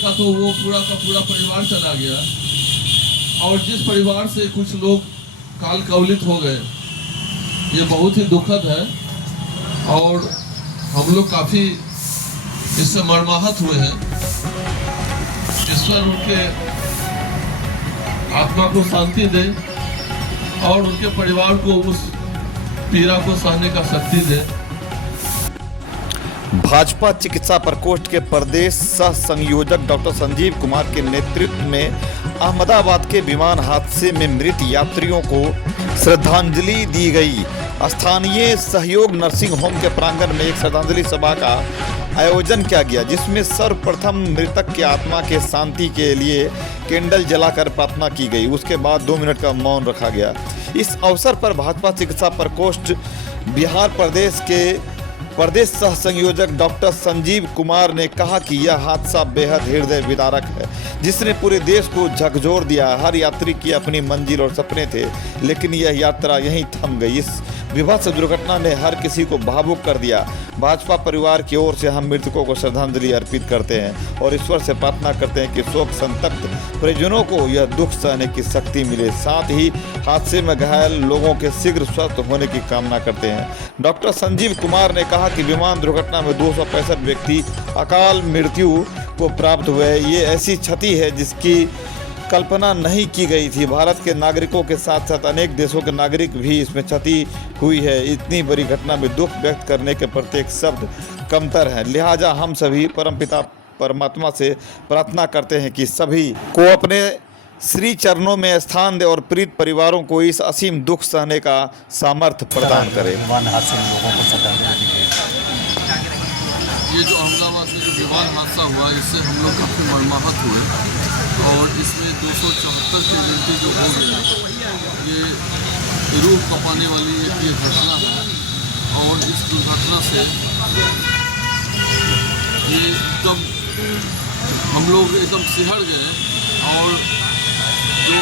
देखा तो वो पूरा का पूरा परिवार चला गया, और जिस परिवार से कुछ लोग काल कवलित हो गए, ये बहुत ही दुखद है। और हम लोग काफ़ी इससे मर्माहत हुए हैं। ईश्वर उनके आत्मा को शांति दे और उनके परिवार को उस पीड़ा को सहने का शक्ति दे। भाजपा चिकित्सा प्रकोष्ठ के प्रदेश सह संयोजक डॉक्टर संजीव कुमार के नेतृत्व में अहमदाबाद के विमान हादसे में मृत यात्रियों को श्रद्धांजलि दी गई। स्थानीय सहयोग नर्सिंग होम के प्रांगण में एक श्रद्धांजलि सभा का आयोजन किया गया, जिसमें सर्वप्रथम मृतक की आत्मा के शांति के लिए कैंडल जलाकर प्रार्थना की गई। उसके बाद 2 मिनट का मौन रखा गया। इस अवसर पर भाजपा चिकित्सा प्रकोष्ठ बिहार प्रदेश के प्रदेश सह संयोजक डॉक्टर संजीव कुमार ने कहा कि यह हादसा बेहद हृदय विदारक है, जिसने पूरे देश को झकझोर दिया। हर यात्री की अपनी मंजिल और सपने थे, लेकिन यह यात्रा यहीं थम गई। इस विभत्स दुर्घटना ने हर किसी को भावुक कर दिया। भाजपा परिवार की ओर से हम मृतकों को श्रद्धांजलि अर्पित करते हैं और ईश्वर से प्रार्थना करते हैं कि शोक संतप्त परिजनों को यह दुख सहने की शक्ति मिले। साथ ही हादसे में घायल लोगों के शीघ्र स्वस्थ होने की कामना करते हैं। डॉक्टर संजीव कुमार ने कहा कि विमान दुर्घटना में 265 व्यक्ति अकाल मृत्यु को प्राप्त हुए। ये ऐसी क्षति है जिसकी कल्पना नहीं की गई थी। भारत के नागरिकों के साथ साथ अनेक देशों के नागरिक भी इसमें क्षति हुई है। इतनी बड़ी घटना में दुख व्यक्त करने के प्रत्येक शब्द कमतर है। लिहाजा हम सभी परमपिता परमात्मा से प्रार्थना करते हैं कि सभी को अपने श्री चरणों में स्थान दे और पीड़ित परिवारों को इस असीम दुख सहने का सामर्थ्य प्रदान करे। ये जो अहमदाबाद में जो विमान हादसा हुआ, इससे हम लोग काफ़ी मर्माहत हुए, और इसमें 274 की गिनती जो हो गई, ये रूह कपाने वाली एक ये घटना है। और इस दुर्घटना से ये एकदम हम लोग एकदम सिहर गए, और जो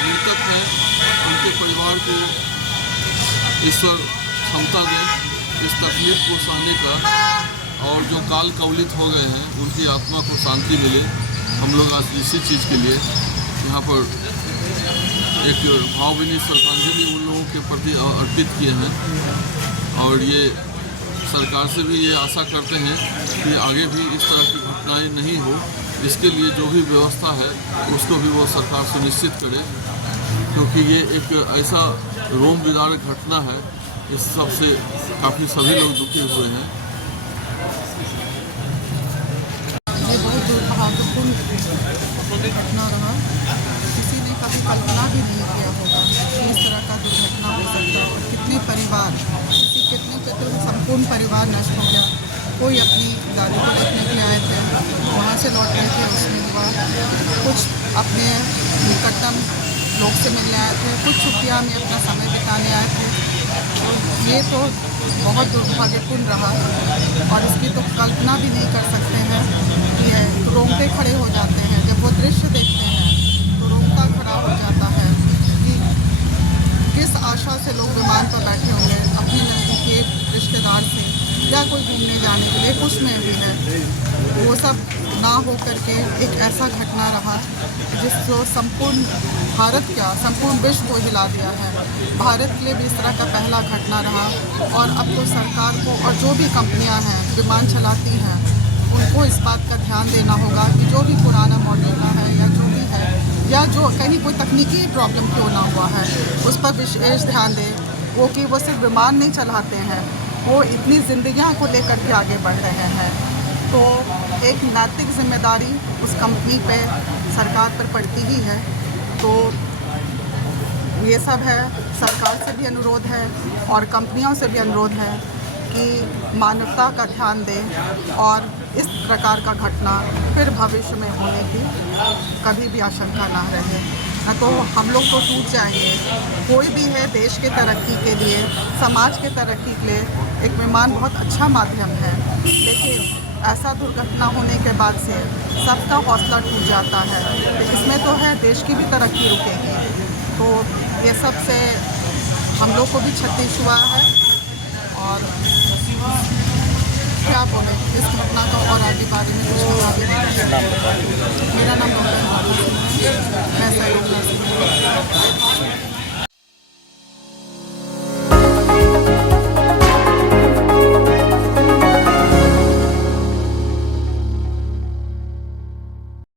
मृतक हैं उनके परिवार को ईश्वर क्षमता दे इस तकलीफ को सहने का, और जो काल कवलित हो गए हैं उनकी आत्मा को शांति मिले। हम लोग आज इसी चीज़ के लिए यहाँ पर एक भावभीनी श्रद्धांजलि उन लोगों के प्रति अर्पित किए हैं, और ये सरकार से भी ये आशा करते हैं कि आगे भी इस तरह की घटनाएं नहीं हो। इसके लिए जो भी व्यवस्था है उसको भी वो सरकार सुनिश्चित करे, क्योंकि ये एक ऐसा रोम विदारक घटना है। इस सब से काफ़ी सभी लोग दुखी हुए हैं। ये बहुत दुर्भाग्यपूर्ण घटना रहा। किसी ने कभी कल्पना भी नहीं किया होगा कि इस तरह का दुर्घटना हो सकता, और कितने परिवार, कितने संपूर्ण परिवार नष्ट हो गया। कोई अपनी गाड़ी को देखने के लिए आए थे, वहाँ से लौट रहे थे, उसमें हुआ। कुछ अपने निकटतम लोग से मिलने आए थे, कुछ छुट्टियाँ में अपना समय बिताने आए थे। तो ये तो बहुत दुर्भाग्यपूर्ण रहा, और इसकी तो कल्पना भी नहीं कर सकते हैं कि है। तो रोंगटे खड़े हो जाते हैं जब वो दृश्य देखते हैं, तो रोंगटा खड़ा हो जाता है कि किस आशा से लोग विमान पर बैठे होंगे, अपनी नज़दीकी रिश्तेदार से या कोई घूमने जाने के लिए, कुछ में भी है। वो सब ना हो करके एक ऐसा घटना रहा जिसको संपूर्ण भारत क्या संपूर्ण विश्व को हिला दिया है। भारत के लिए भी इस तरह का पहला घटना रहा, और अब तो सरकार को और जो भी कंपनियां हैं विमान चलाती हैं उनको इस बात का ध्यान देना होगा कि जो भी पुराना मॉडल है या जो भी है, या जो कहीं कोई तकनीकी प्रॉब्लम क्यों ना हुआ है, उस पर विशेष ध्यान दें। वो कि वो सिर्फ विमान नहीं चलाते हैं, वो इतनी जिंदगियां को लेकर के आगे बढ़ रहे हैं। तो एक नैतिक जिम्मेदारी उस कंपनी पे, सरकार पर पड़ती ही है। तो ये सब है, सरकार से भी अनुरोध है और कंपनियों से भी अनुरोध है कि मानवता का ध्यान दें, और इस प्रकार का घटना फिर भविष्य में होने की कभी भी आशंका ना रहे। न तो हम लोग तो टूट जाएंगे। कोई भी है देश के तरक्की के लिए, समाज के तरक्की के लिए एक विमान बहुत अच्छा माध्यम है, लेकिन ऐसा दुर्घटना होने के बाद से सबका हौसला टूट जाता है। तो इसमें तो है देश की भी तरक्की रुकेगी। तो ये सब से हम लोग को भी क्षति हुआ है, और क्या बोले इस घटना का और आगे बारे में कुछ बता भी नहीं। मेरा नाम डॉक्टर